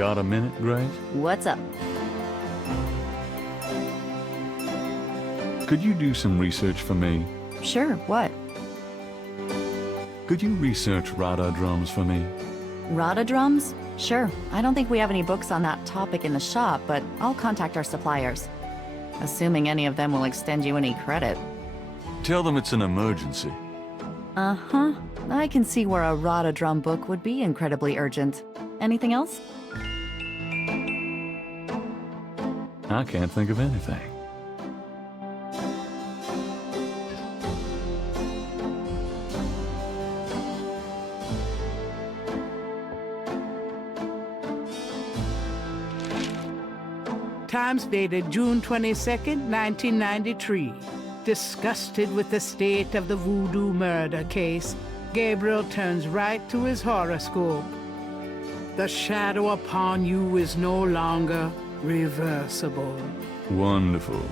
Got a minute, Grace? What's up? Could you do some research for me? Sure, what? Could you research Rada drums for me? Rada drums? Sure. I don't think we have any books on that topic in the shop, but I'll contact our suppliers. Assuming any of them will extend you any credit. Tell them it's an emergency. Uh-huh. I can see where a Rada drum book would be incredibly urgent. Anything else? I can't think of anything. Times dated June 22nd, 1993. Disgusted with the state of the voodoo murder case, Gabriel turns right to his horoscope. The shadow upon you is no longer reversible. Wonderful.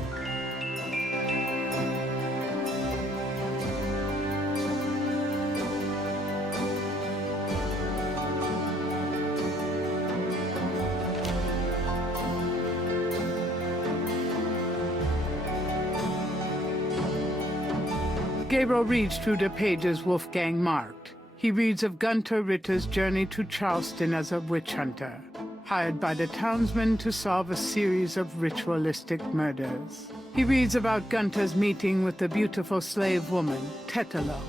Gabriel reads through the pages Wolfgang marked. He reads of Gunter Ritter's journey to Charleston as a witch hunter, hired by the townsmen to solve a series of ritualistic murders. He reads about Gunter's meeting with the beautiful slave woman, Tetelo,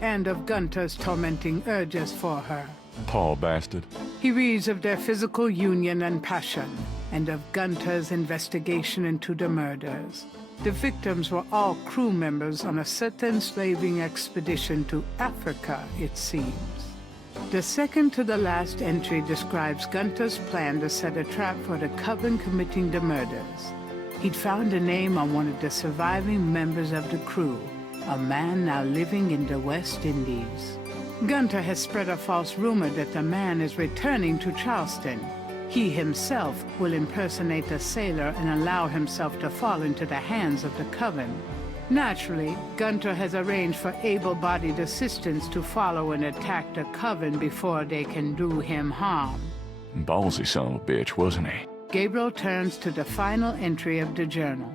and of Gunter's tormenting urges for her. Poor bastard. He reads of their physical union and passion, and of Gunter's investigation into the murders. The victims were all crew members on a certain slaving expedition to Africa, it seems. The second to the last entry describes Gunter's plan to set a trap for the coven committing the murders. He'd found a name on one of the surviving members of the crew, a man now living in the West Indies. Gunter has spread a false rumor that the man is returning to Charleston. He himself will impersonate a sailor and allow himself to fall into the hands of the coven. Naturally, Gunter has arranged for able-bodied assistants to follow and attack the coven before they can do him harm. Ballsy son of a bitch, wasn't he? Gabriel turns to the final entry of the journal.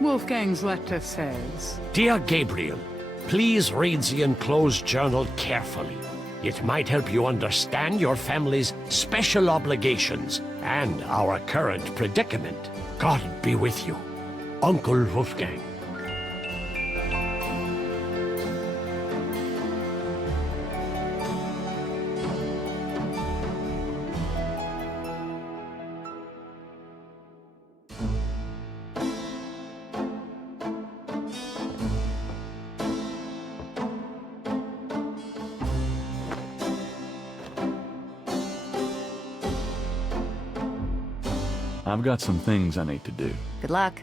Wolfgang's letter says, Dear Gabriel, please read the enclosed journal carefully. It might help you understand your family's special obligations and our current predicament. God be with you. Uncle Wolfgang. I've got some things I need to do. Good luck.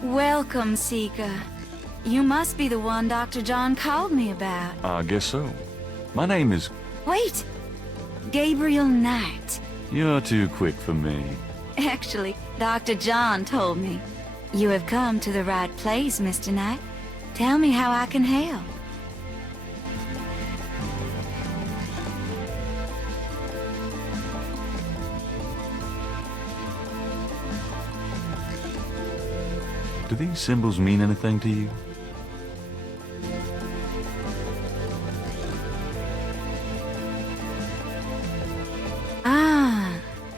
Welcome, Seeker. You must be the one Dr. John called me about. I guess so. My name is... Wait! Gabriel Knight. You're too quick for me. Actually, Dr. John told me. You have come to the right place, Mr. Knight. Tell me how I can help. Do these symbols mean anything to you?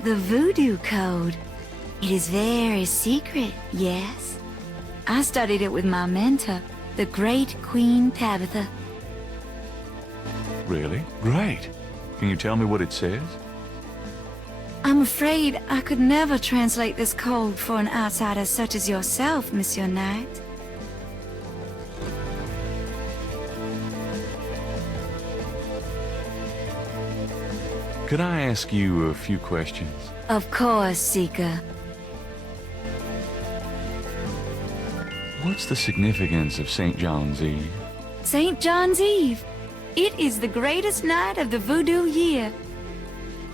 The Voodoo Code. It is very secret, yes. I studied it with my mentor, the great Queen Tabitha. Really? Great. Can you tell me what it says? I'm afraid I could never translate this code for an outsider such as yourself, Monsieur Knight. Could I ask you a few questions? Of course, Seeker. What's the significance of St. John's Eve? St. John's Eve. It is the greatest night of the voodoo year.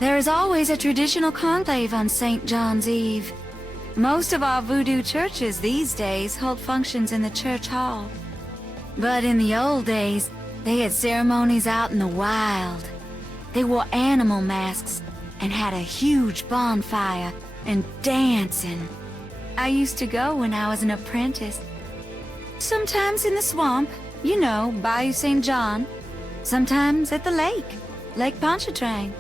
There is always a traditional conclave on St. John's Eve. Most of our voodoo churches these days hold functions in the church hall. But in the old days, they had ceremonies out in the wild. They wore animal masks and had a huge bonfire and dancing. I used to go when I was an apprentice. Sometimes in the swamp, you know, Bayou St. John. Sometimes at the lake, Lake Pontchartrain.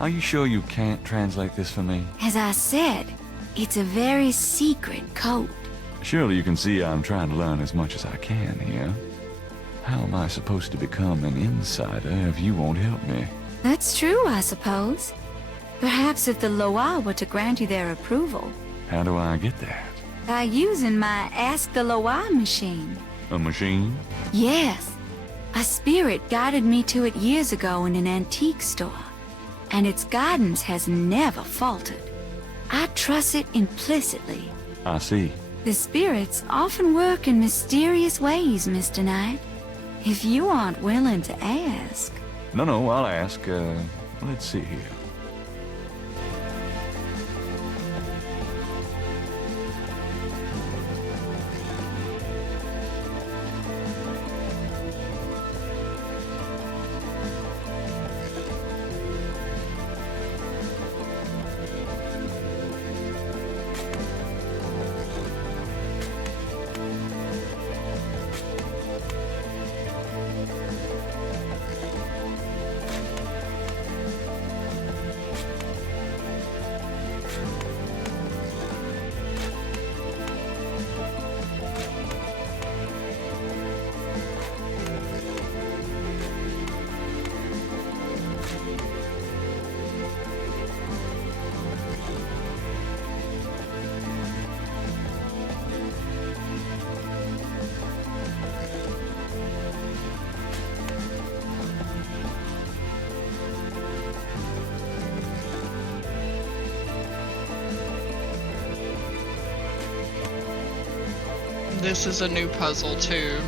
Are you sure you can't translate this for me? As I said, it's a very secret code. Surely you can see I'm trying to learn as much as I can here. How am I supposed to become an insider if you won't help me? That's true, I suppose. Perhaps if the Loa were to grant you their approval. How do I get that? By using my Ask the Loa machine. A machine? Yes. A spirit guided me to it years ago in an antique store. And its guidance has never faltered. I trust it implicitly. I see. The spirits often work in mysterious ways, Mr. Knight. If you aren't willing to ask... No, I'll ask. Let's see here. This is a new puzzle too.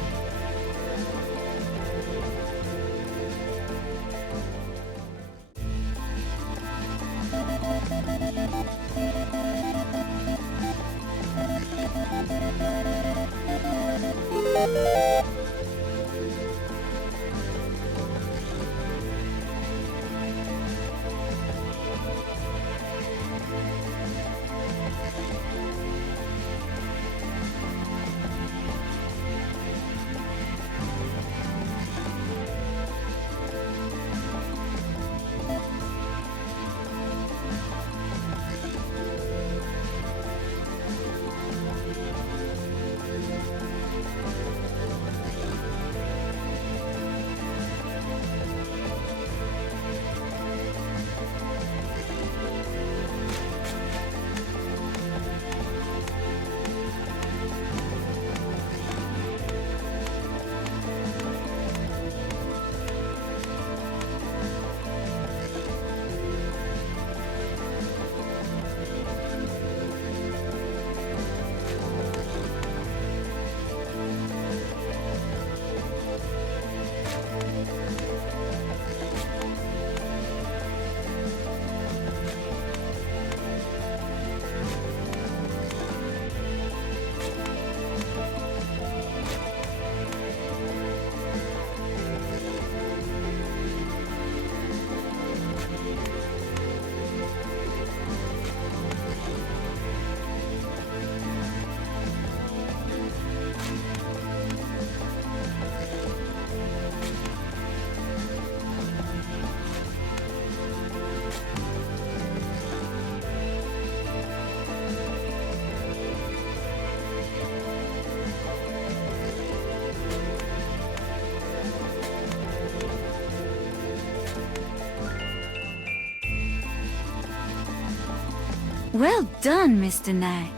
Well done, Mr. Knight.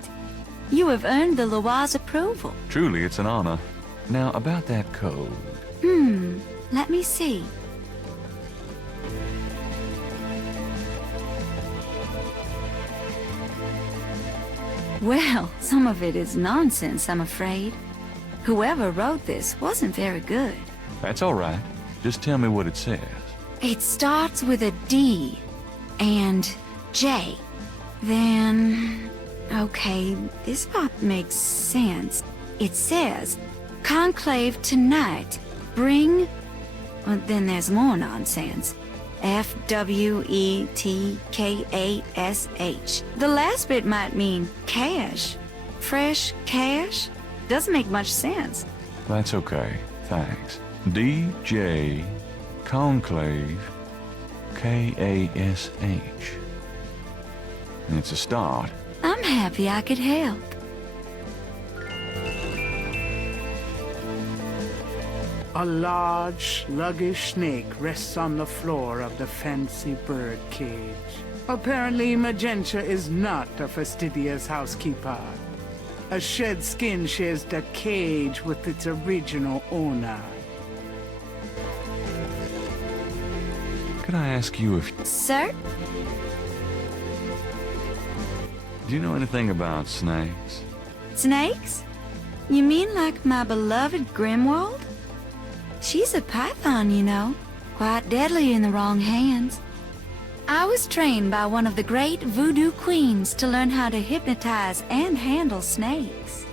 You have earned the Loa's approval. Truly, it's an honor. Now, about that code. Let me see. Well, some of it is nonsense, I'm afraid. Whoever wrote this wasn't very good. That's all right. Just tell me what it says. It starts with a D and J. Then... okay, this part makes sense. It says, Conclave tonight, bring... well, then there's more nonsense. F-W-E-T-K-A-S-H. The last bit might mean cash. Fresh cash? Doesn't make much sense. That's okay. Thanks. DJ Conclave K-A-S-H. It's a start. I'm happy I could help. A large, sluggish snake rests on the floor of the fancy bird cage. Apparently, Magenta is not a fastidious housekeeper. A shed skin shares the cage with its original owner. Could I ask you if... Sir? Do you know anything about snakes? Snakes? You mean like my beloved Grimwald? She's a python, you know. Quite deadly in the wrong hands. I was trained by one of the great voodoo queens to learn how to hypnotize and handle snakes.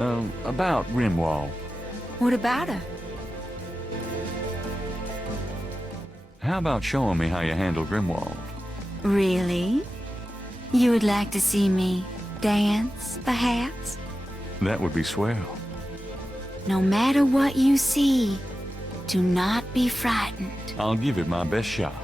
About Grimwald. What about her? How about showing me how you handle Grimwald? Really? You would like to see me dance, perhaps? That would be swell. No matter what you see, do not be frightened. I'll give it my best shot.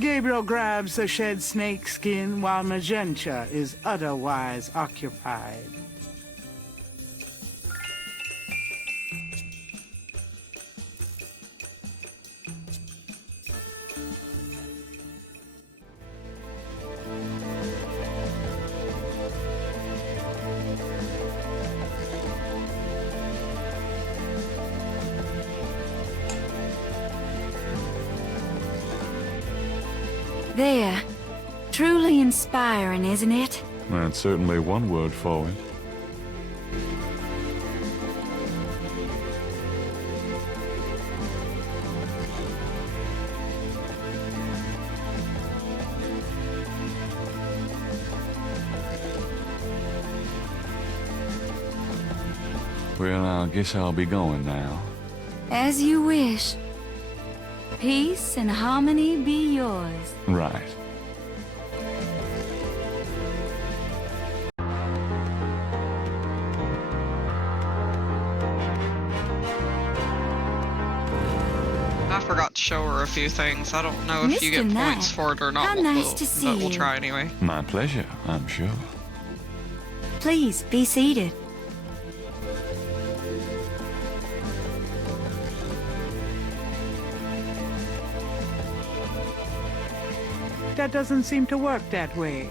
Gabriel grabs the shed snake skin while Magenta is otherwise occupied. There. Truly inspiring, isn't it? That's certainly one word for it. Well, I guess I'll be going now. As you wish. Peace and harmony be yours. Right. I forgot to show her a few things. I don't know if you get Mr. Knight, points for it or not. how nice to see but we'll you. try anyway. My pleasure, I'm sure. Please be seated. That doesn't seem to work that way.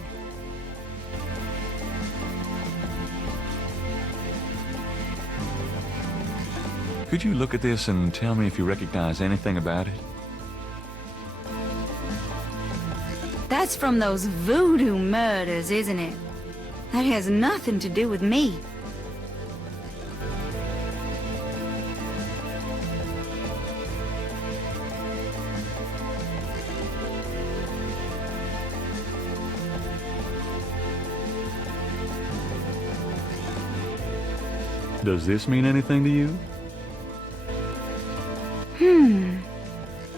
Could you look at this and tell me if you recognize anything about it? That's from those voodoo murders, isn't it? That has nothing to do with me. Does this mean anything to you?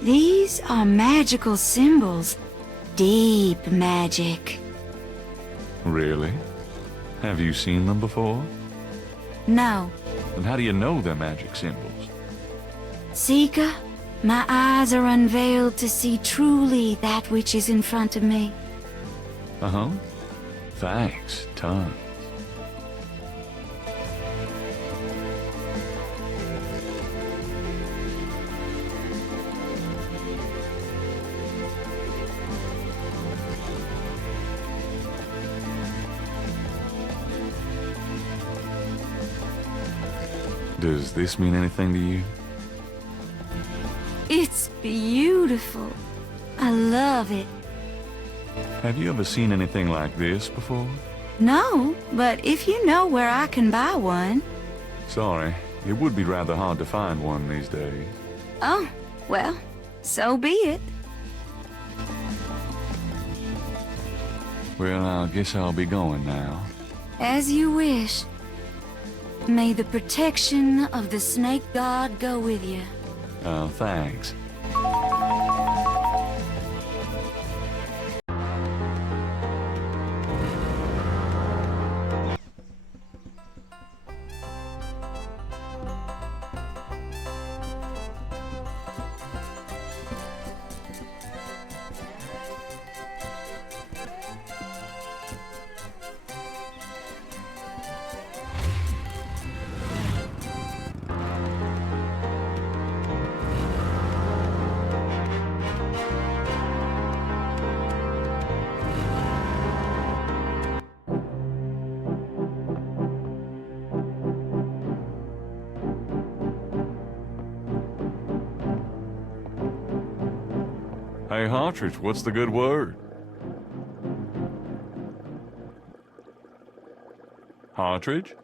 These are magical symbols. Deep magic. Really? Have you seen them before? No. Then how do you know they're magic symbols? Seeker, my eyes are unveiled to see truly that which is in front of me. Uh-huh. Thanks, tons. Does this mean anything to you? It's beautiful. I love it. Have you ever seen anything like this before? No, but if you know where I can buy one... Sorry, it would be rather hard to find one these days. Oh, well, so be it. Well, I guess I'll be going now. As you wish. May the protection of the snake god go with you. Thanks. Hey, Hartridge, what's the good word? Hartridge?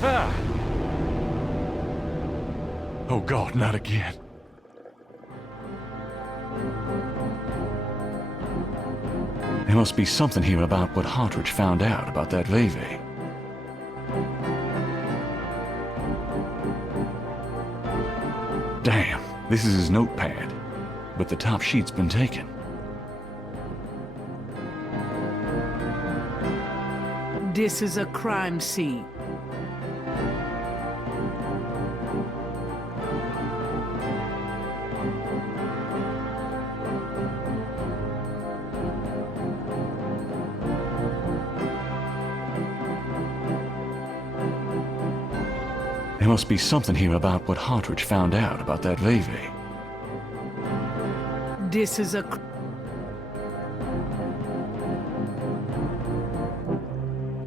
Ah! Oh, God, not again. There must be something here about what Hartridge found out about that Veve. Damn, this is his notepad. But the top sheet's been taken. This is a crime scene. There must be something here about what Hartridge found out about that Veve. This is a...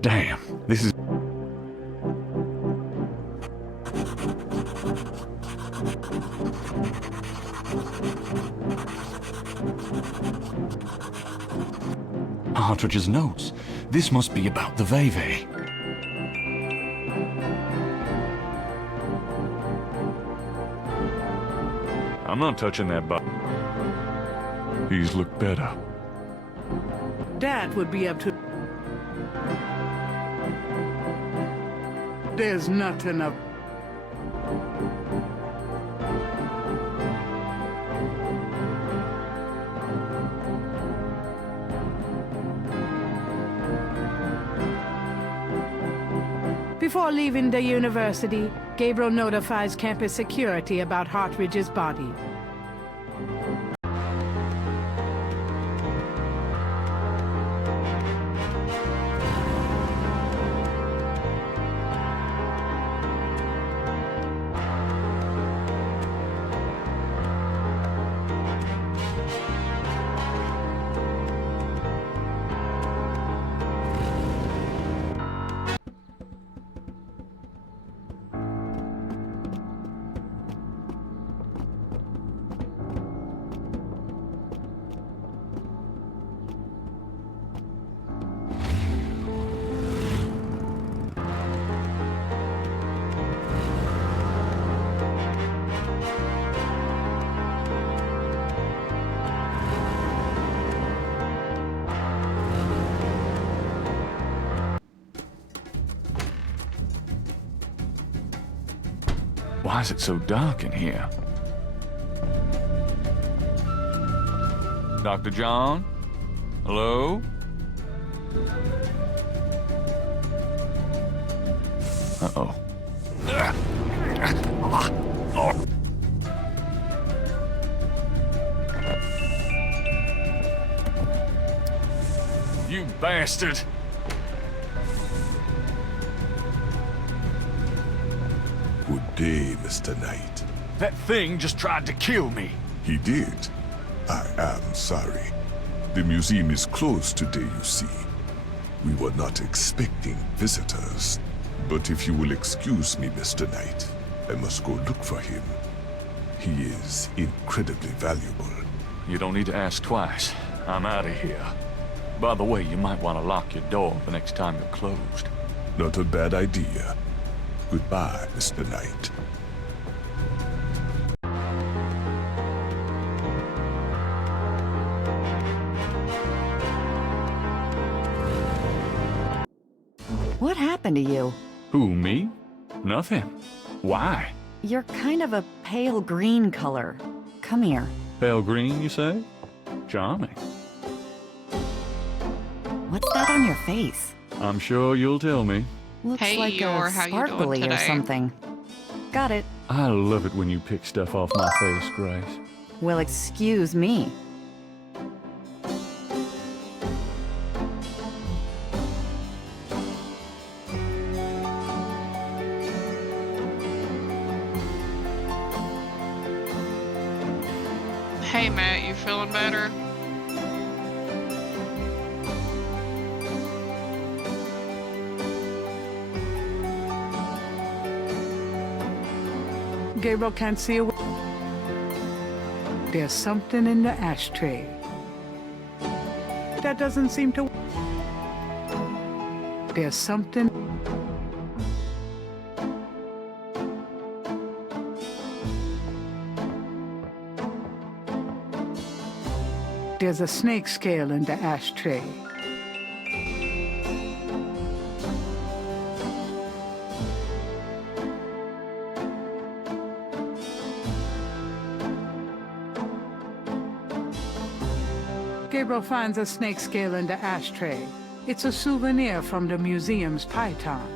Damn, this is... Hartridge's notes. This must be about the Veve. I'm not touching that button. He's looked better. That would be up to... There's nothing up... Before leaving the university, Gabriel notifies campus security about Hartridge's body. Why is it so dark in here? Dr. John? Hello? Uh-oh. You bastard! Good day, Mr. Knight. That thing just tried to kill me. He did. I am sorry. The museum is closed today, you see. We were not expecting visitors. But if you will excuse me, Mr. Knight, I must go look for him. He is incredibly valuable. You don't need to ask twice. I'm out of here. By the way, you might want to lock your door the next time you're closed. Not a bad idea. Goodbye, Mr. Knight. What happened to you? Who, me? Nothing. Why? You're kind of a pale green color. Come here. Pale green, you say? Charming. What's that on your face? I'm sure you'll tell me. Looks Hey, like Eeyore, a how you doing sparkly or today? something. Got it. I love it when you pick stuff off my face, Grace. Well, excuse me. Hey, Matt, you feeling better? Gabriel can't see a... There's something in the ashtray. That doesn't seem to... There's something... There's a snake scale in the ashtray. Gabriel finds a snake scale in the ashtray. It's a souvenir from the museum's python.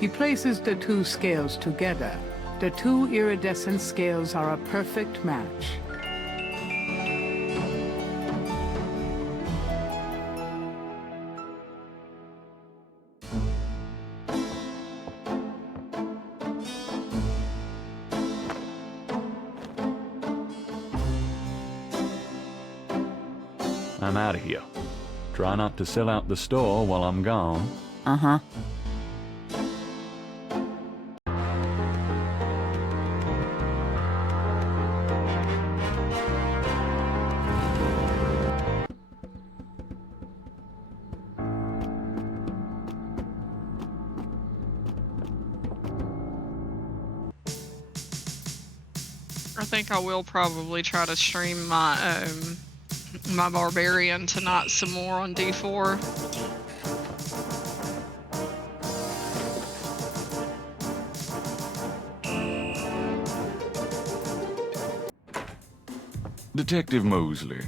He places the two scales together. The two iridescent scales are a perfect match. I'm out of here. Try not to sell out the store while I'm gone. Uh-huh. I think I will probably try to stream my my barbarian tonight some more on D4. Detective Mosley.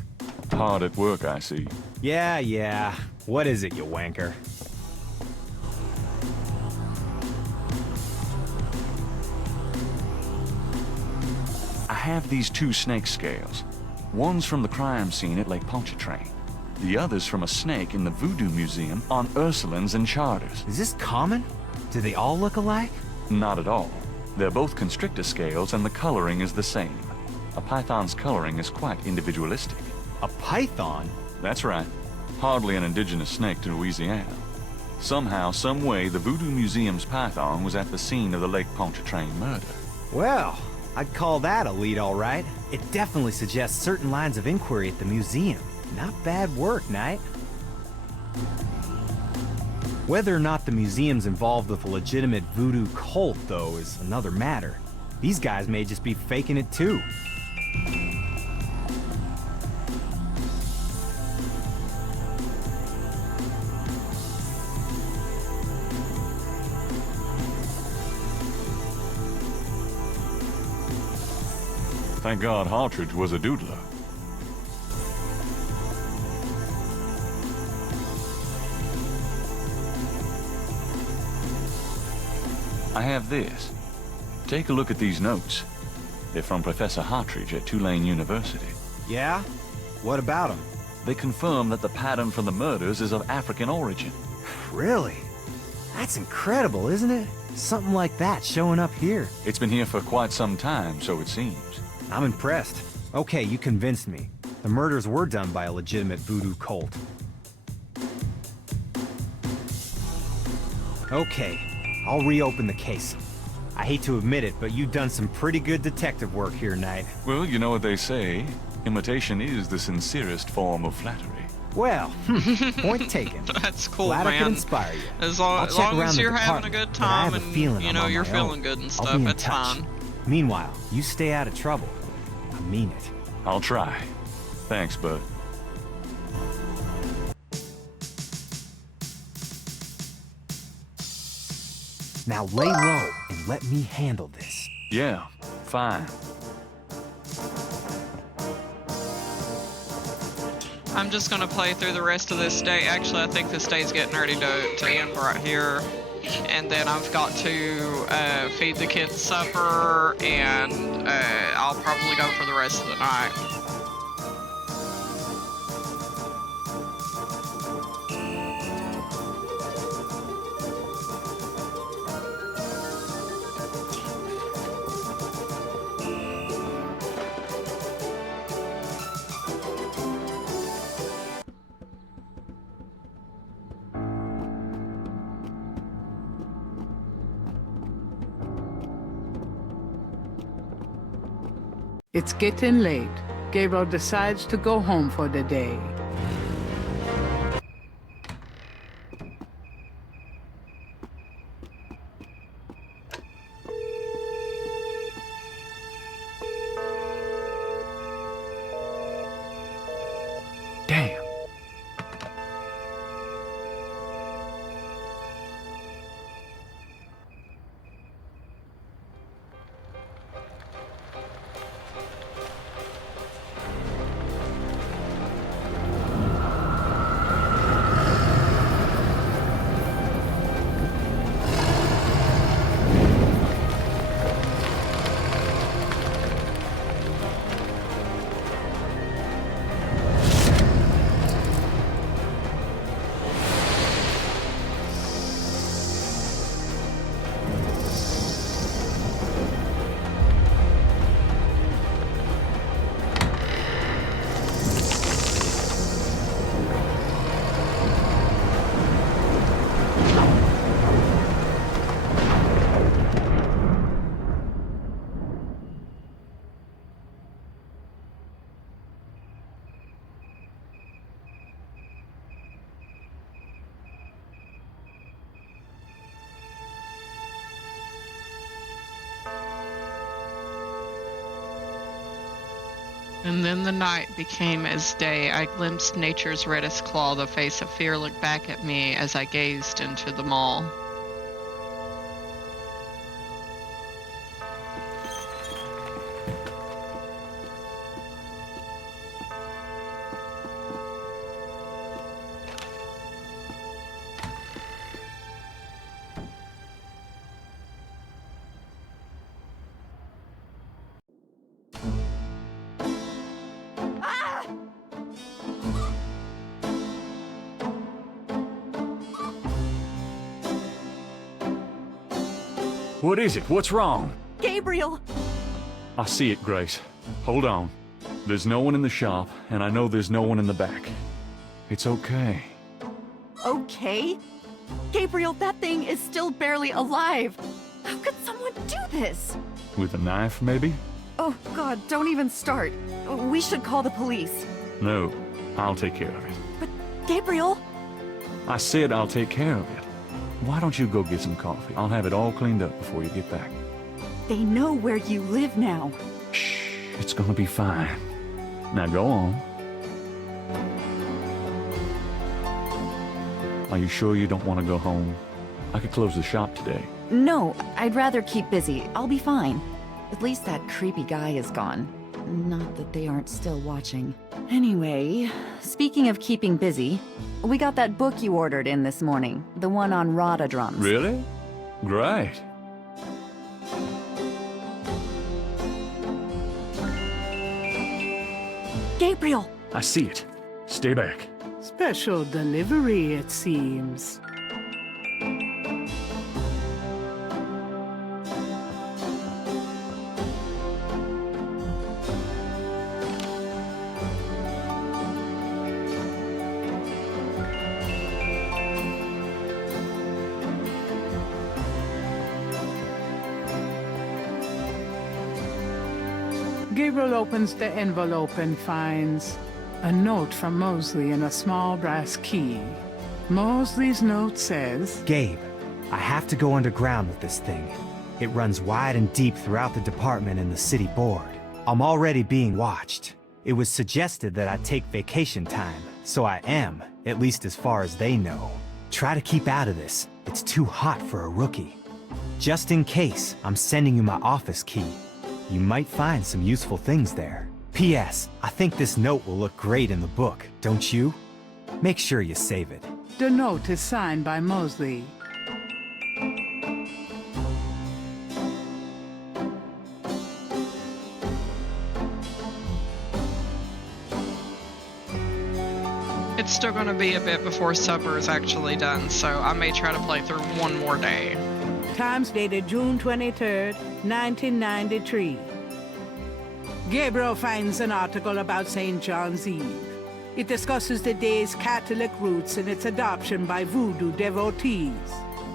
Hard at work, I see. Yeah. What is it, you wanker? I have these two snake scales. One's from the crime scene at Lake Pontchartrain. The other's from a snake in the Voodoo Museum on Ursulines and Charters. Is this common? Do they all look alike? Not at all. They're both constrictor scales and the coloring is the same. A python's coloring is quite individualistic. A python? That's right. Hardly an indigenous snake to Louisiana. Somehow, some way, the Voodoo Museum's python was at the scene of the Lake Pontchartrain murder. Well, I'd call that a lead, all right. It definitely suggests certain lines of inquiry at the museum. Not bad work, Knight. Whether or not the museum's involved with a legitimate voodoo cult, though, is another matter. These guys may just be faking it, too. Thank God Hartridge was a doodler. I have this. Take a look at these notes. They're from Professor Hartridge at Tulane University. Yeah? What about them? They confirm that the pattern for the murders is of African origin. Really? That's incredible, isn't it? Something like that showing up here. It's been here for quite some time, so it seems. I'm impressed. Okay, you convinced me. The murders were done by a legitimate voodoo cult. Okay, I'll reopen the case. I hate to admit it, but you've done some pretty good detective work here, Knight. Well, you know what they say. Imitation is the sincerest form of flattery. Well, point taken. That's cool, Glad I man. could inspire you. As long I'll check around as the you're having a department, good but I have time a and, feeling you I'm know, on you're my feeling own. good and I'll stuff, be in that's touch. fine. Meanwhile, you stay out of trouble. I mean it. I'll try. Thanks, bud. Now lay low and let me handle this. Yeah, fine. I'm just gonna play through the rest of this day. Actually, I think this day's getting ready to end right here. And then I've got to feed the kids supper, and I'll probably go for the rest of the night. It's getting late. Gabriel decides to go home for the day. Damn. And then the night became as day. I glimpsed nature's reddest claw. The face of fear looked back at me as I gazed into the mall. What is it? What's wrong? Gabriel! I see it, Grace. Hold on. There's no one in the shop, and I know there's no one in the back. It's okay. Okay? Gabriel, that thing is still barely alive. How could someone do this? With a knife, maybe? Oh, God, don't even start. We should call the police. No, I'll take care of it. But, Gabriel... I said I'll take care of it. Why don't you go get some coffee? I'll have it all cleaned up before you get back. They know where you live now. Shh. It's gonna be fine. Now go on. Are you sure you don't want to go home? I could close the shop today. No, I'd rather keep busy. I'll be fine. At least that creepy guy is gone. Not that they aren't still watching. Anyway, speaking of keeping busy, we got that book you ordered in this morning. The one on Rada drums. Really? Great. Gabriel! I see it. Stay back. Special delivery, it seems. Gabriel opens the envelope and finds a note from Mosley in a small brass key. Mosley's note says, Gabe, I have to go underground with this thing. It runs wide and deep throughout the department and the city board. I'm already being watched. It was suggested that I take vacation time, so I am, at least as far as they know. Try to keep out of this. It's too hot for a rookie. Just in case, I'm sending you my office key. You might find some useful things there. P.S. I think this note will look great in the book, don't you? Make sure you save it. the note is signed by Mosley. It's still going to be a bit before supper is actually done, so I may try to play through one more day. Times dated June 23rd, 1993. Gabriel finds an article about St. John's Eve. It discusses the day's Catholic roots and its adoption by voodoo devotees.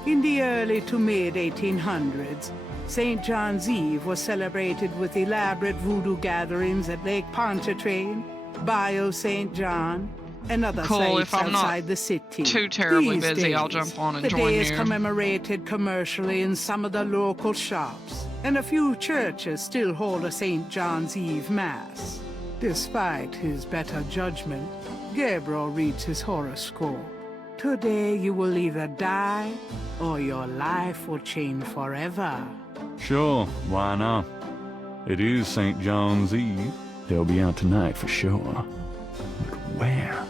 In the early to mid-1800s, St. John's Eve was celebrated with elaborate voodoo gatherings at Lake Pontchartrain, Bayou St. John, and other Cool, sites if I'm not outside the city. too terribly These busy, I'll days, jump on and the join day is you. commemorated commercially in some of the local shops, and a few churches still hold a St. John's Eve Mass. Despite his better judgment, Gabriel reads his horoscope. Today you will either die, or your life will change forever. Sure, why not? It is St. John's Eve. They'll be out tonight for sure. But where?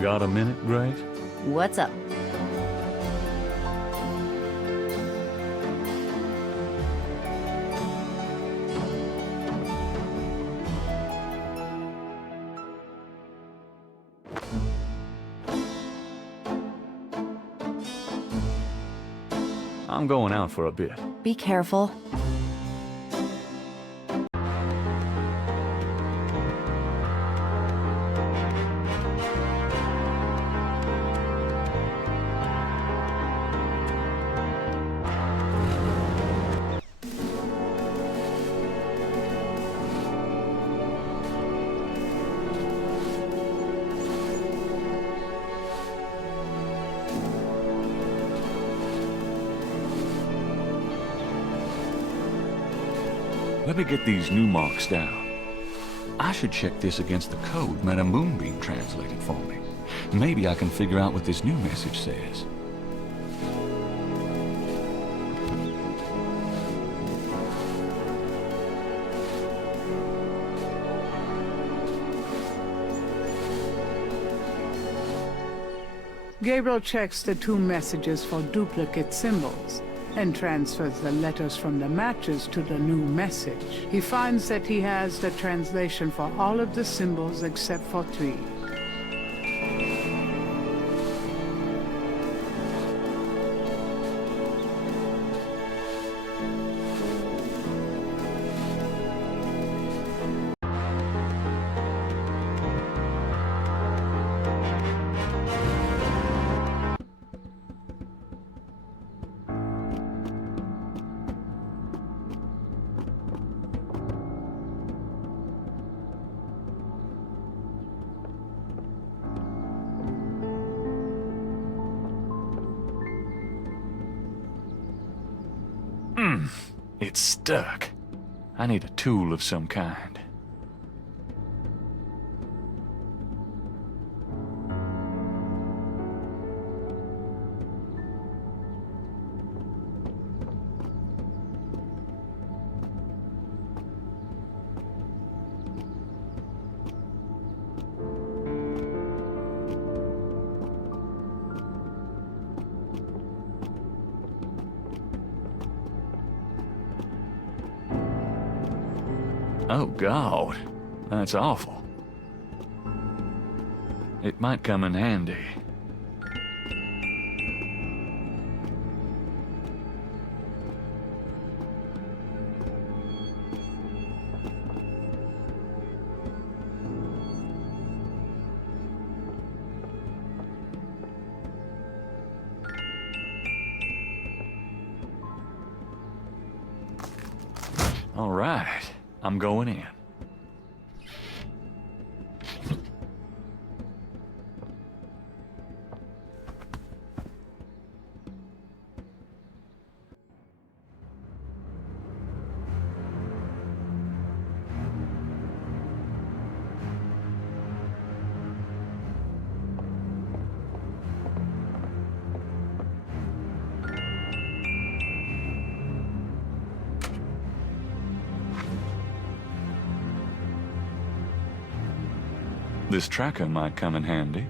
Got a minute, Grace? What's up? I'm going out for a bit. Be careful. Let me get these new marks down. I should check this against the code Madame Moonbeam translated for me. Maybe I can figure out what this new message says. Gabriel checks the two messages for duplicate symbols and transfers the letters from the matches to the new message. He finds that he has the translation for all of the symbols except for 3. It's stuck. I need a tool of some kind. Oh, God. That's awful. It might come in handy. All right. I'm going in. This tracker might come in handy.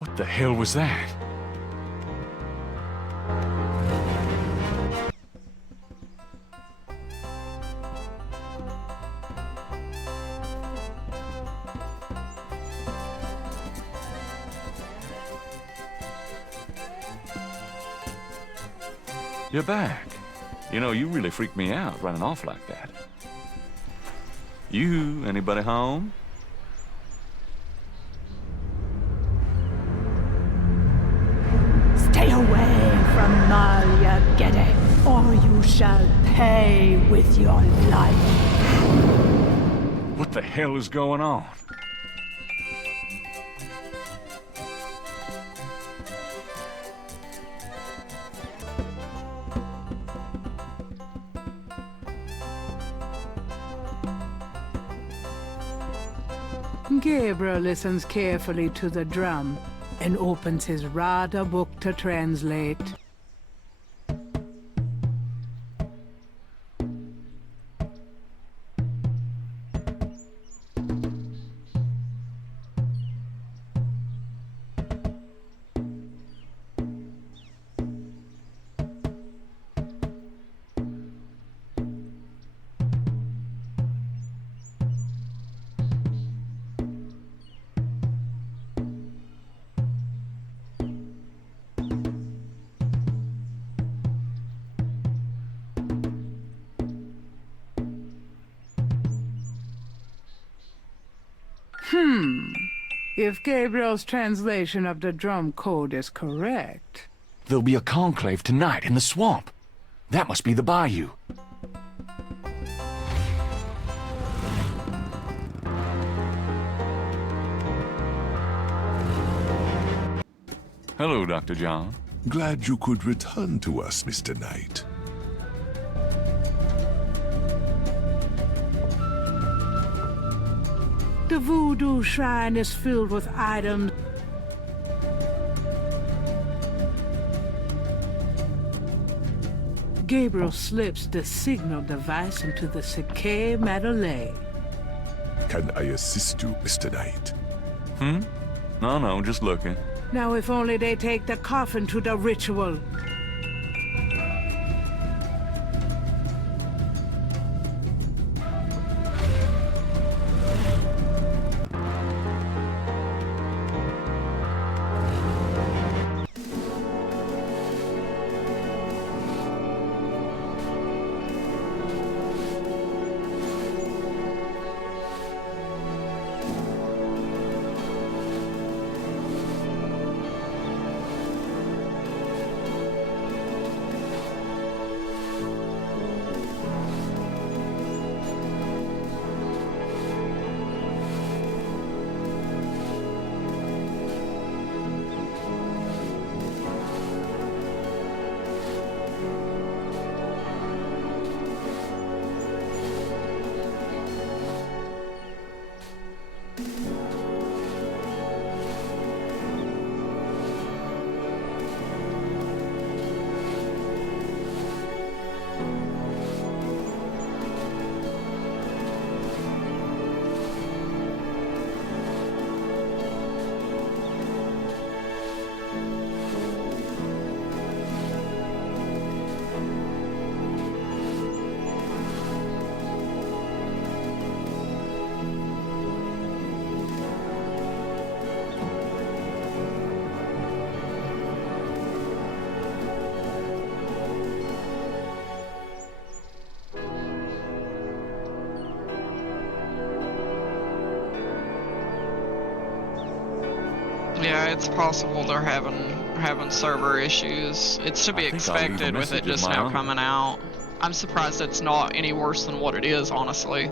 What the hell was that? You're back. You know, you really freaked me out running off like that. Anybody home? Stay away from Malia Gede, or you shall pay with your life. What the hell is going on? Gabriel listens carefully to the drum and opens his Rada book to translate. If Gabriel's translation of the drum code is correct... There'll be a conclave tonight in the swamp. That must be the bayou. Hello, Dr. John. Glad you could return to us, Mr. Knight. The voodoo shrine is filled with items. Gabriel slips the signal device into the Seke Madeleine. Can I assist you, Mr. Knight? No, just looking. Now if only they take the coffin to the ritual. Yeah, it's possible they're having server issues. It's to be expected with it just now coming out. I'm surprised it's not any worse than what it is, honestly.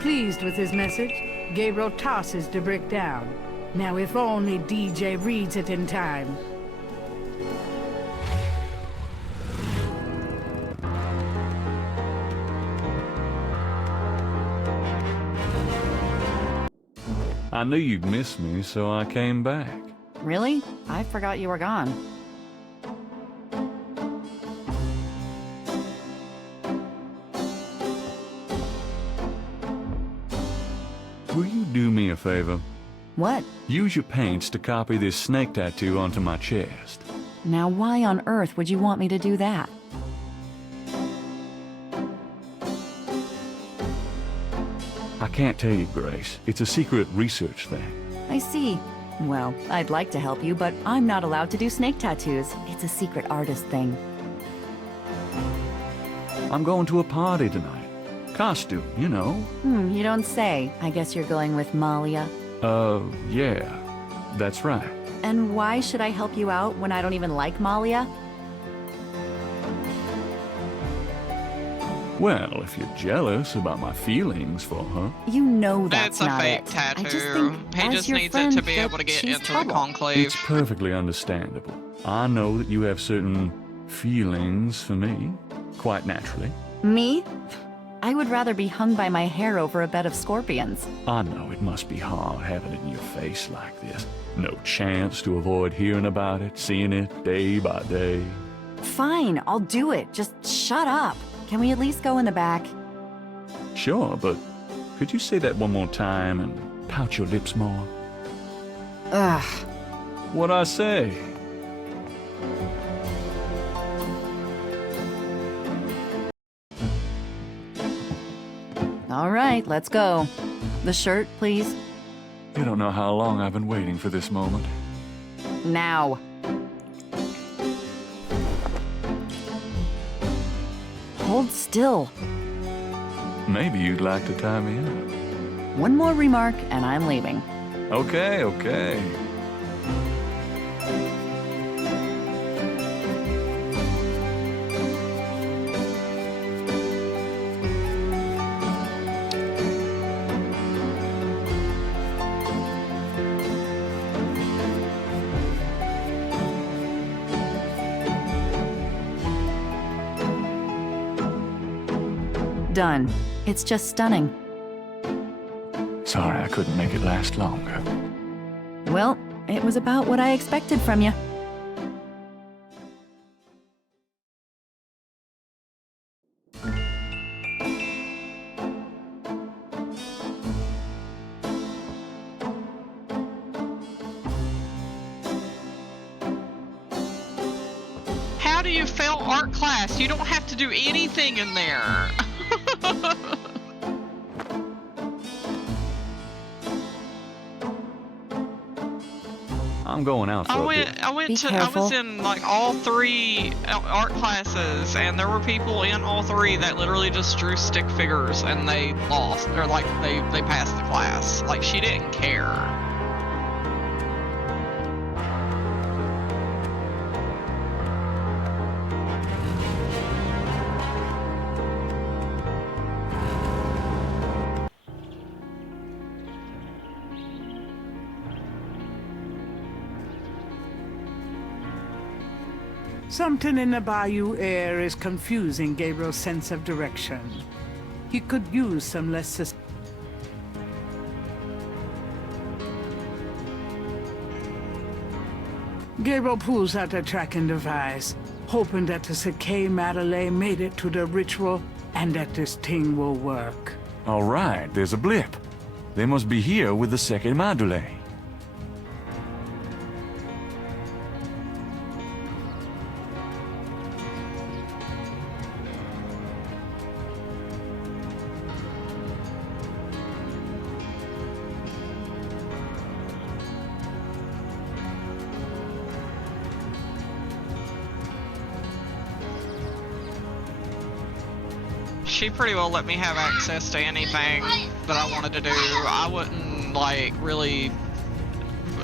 Pleased with his message, Gabriel tosses the brick down. Now if only DJ reads it in time. I knew you'd miss me, so I came back. Really? I forgot you were gone. Will you do me a favor? What? Use your paints to copy this snake tattoo onto my chest. Now why on earth would you want me to do that? I can't tell you, Grace. It's a secret research thing. I see. Well, I'd like to help you, but I'm not allowed to do snake tattoos. It's a secret artist thing. I'm going to a party tonight. Costume, you know. You don't say. I guess you're going with Malia. Yeah. That's right. And why should I help you out when I don't even like Malia? Well, if you're jealous about my feelings for her. You know that's It's a not fake it. tattoo. I just think, He as just your needs friend, it to be that able to get she's into trouble. the conclave. It's perfectly understandable. I know that you have certain feelings for me, quite naturally. Me? I would rather be hung by my hair over a bed of scorpions. I know it must be hard having it in your face like this. No chance to avoid hearing about it, seeing it day by day. Fine, I'll do it. Just shut up. Can we at least go in the back? Sure, but could you say that one more time and pout your lips more? Ugh. What'd I say? All right, let's go. The shirt, please. You don't know how long I've been waiting for this moment. Now. Hold still. Maybe you'd like to tie me up. One more remark and I'm leaving. Okay, okay. Done. It's just stunning. Sorry I couldn't make it last longer. Well, it was about what I expected from you. How do you fail art class? You don't have to do anything in there. I'm going out for a bit. I Be careful. was in like all 3 art classes, and there were people in all 3 that literally just drew stick figures and they lost, or like they passed the class. Like, she didn't care. Something in the bayou air is confusing Gabriel's sense of direction. He could use some less Gabriel pulls out a tracking device, hoping that the Sake Madeleine made it to the ritual and that this thing will work. All right, there's a blip. They must be here with the Seke Madule. She pretty well let me have access to anything that I wanted to do. I wouldn't, like, really...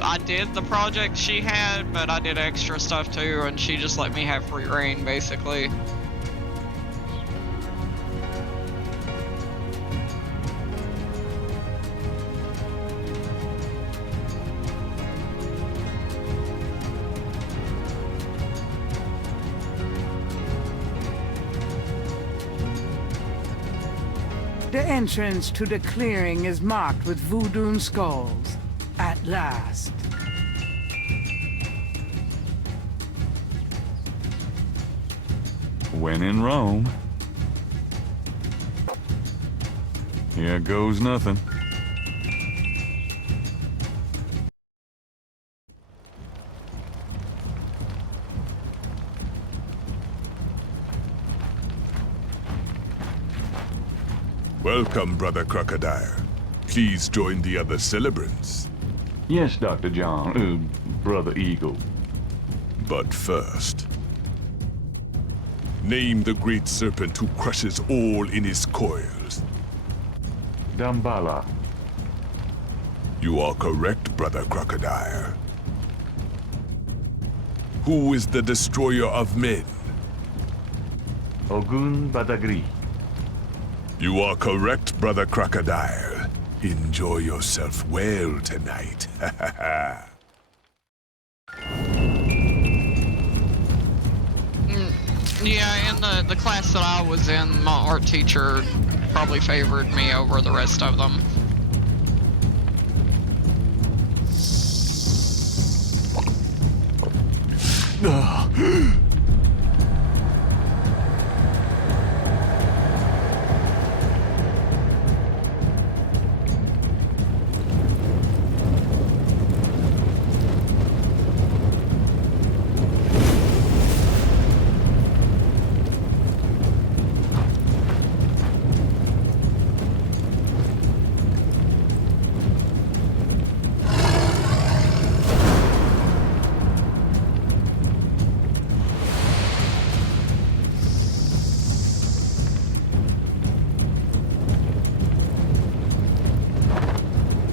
I did the project she had, but I did extra stuff too, and she just let me have free reign, basically. The entrance to the clearing is marked with voodoo skulls. At last. When in Rome. Here goes nothing. Welcome, Brother Crocodile. Please join the other celebrants. Yes, Dr. John. Brother Eagle. But first, name the great serpent who crushes all in his coils. Dambala. You are correct, Brother Crocodile. Who is the destroyer of men? Ogun Badagri. You are correct, Brother Crocodile. Enjoy yourself well tonight. Yeah, in the class that I was in, my art teacher probably favored me over the rest of them.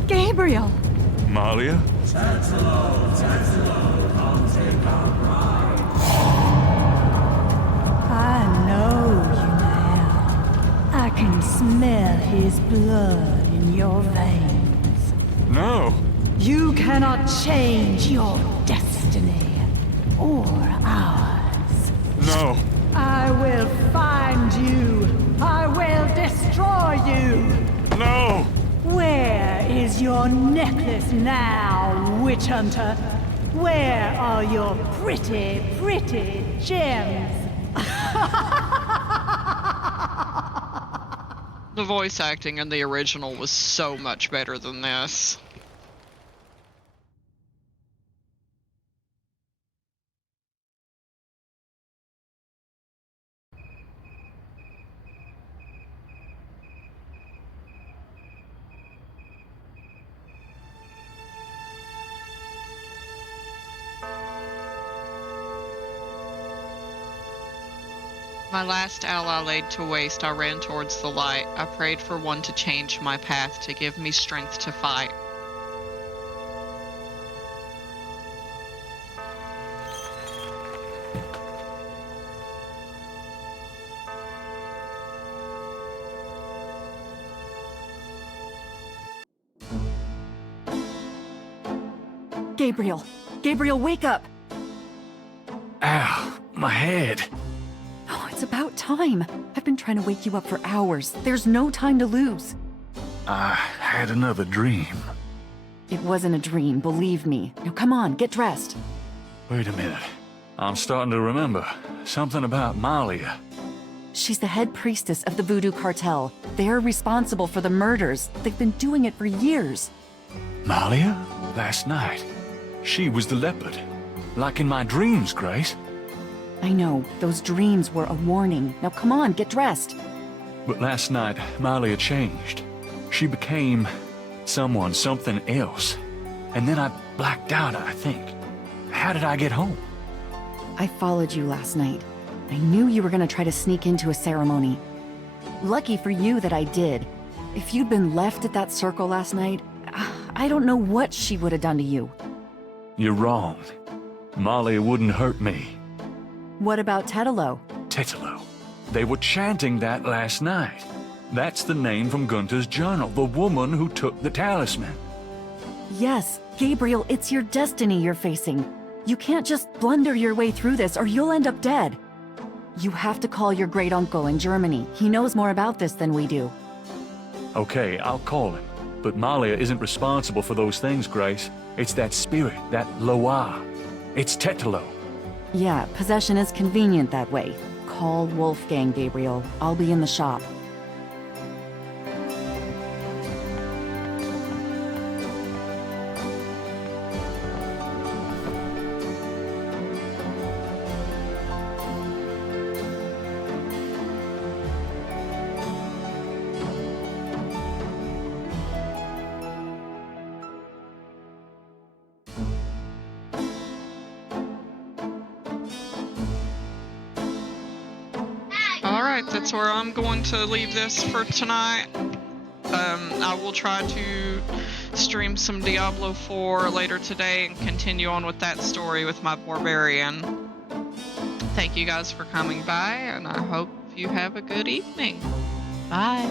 Gabriel! Malia? I know you now. I can smell his blood in your veins. No! You cannot change your destiny or ours. No! I will find you. I will destroy you. No! Where is your necklace now, witch hunter? Where are your pretty, pretty gems? The voice acting in the original was so much better than this. My last ally laid to waste, I ran towards the light. I prayed for one to change my path, to give me strength to fight. Gabriel! Gabriel, wake up! Ow, my head. Oh, it's about time. I've been trying to wake you up for hours. There's no time to lose. I had another dream. It wasn't a dream, believe me. Now come on, get dressed. Wait a minute. I'm starting to remember. Something about Malia. She's the head priestess of the Voodoo Cartel. They're responsible for the murders. They've been doing it for years. Malia? Last night. She was the leopard. Like in my dreams, Grace. I know, those dreams were a warning. Now come on, get dressed. But last night, Malia changed. She became something else. And then I blacked out, I think. How did I get home? I followed you last night. I knew you were gonna try to sneak into a ceremony. Lucky for you that I did. If you'd been left at that circle last night, I don't know what she would have done to you. You're wrong. Malia wouldn't hurt me. What about Tetelo? Tetelo. They were chanting that last night. That's the name from Gunther's journal, the woman who took the talisman. Yes, Gabriel, it's your destiny you're facing. You can't just blunder your way through this or you'll end up dead. You have to call your great-uncle in Germany. He knows more about this than we do. Okay, I'll call him. But Malia isn't responsible for those things, Grace. It's that spirit, that Loa. It's Tetelo. Yeah, possession is convenient that way. Call Wolfgang, Gabriel. I'll be in the shop. Alright, that's where I'm going to leave this for tonight. I will try to stream some Diablo 4 later today and continue on with that story with my Barbarian. Thank you guys for coming by, and I hope you have a good evening. Bye.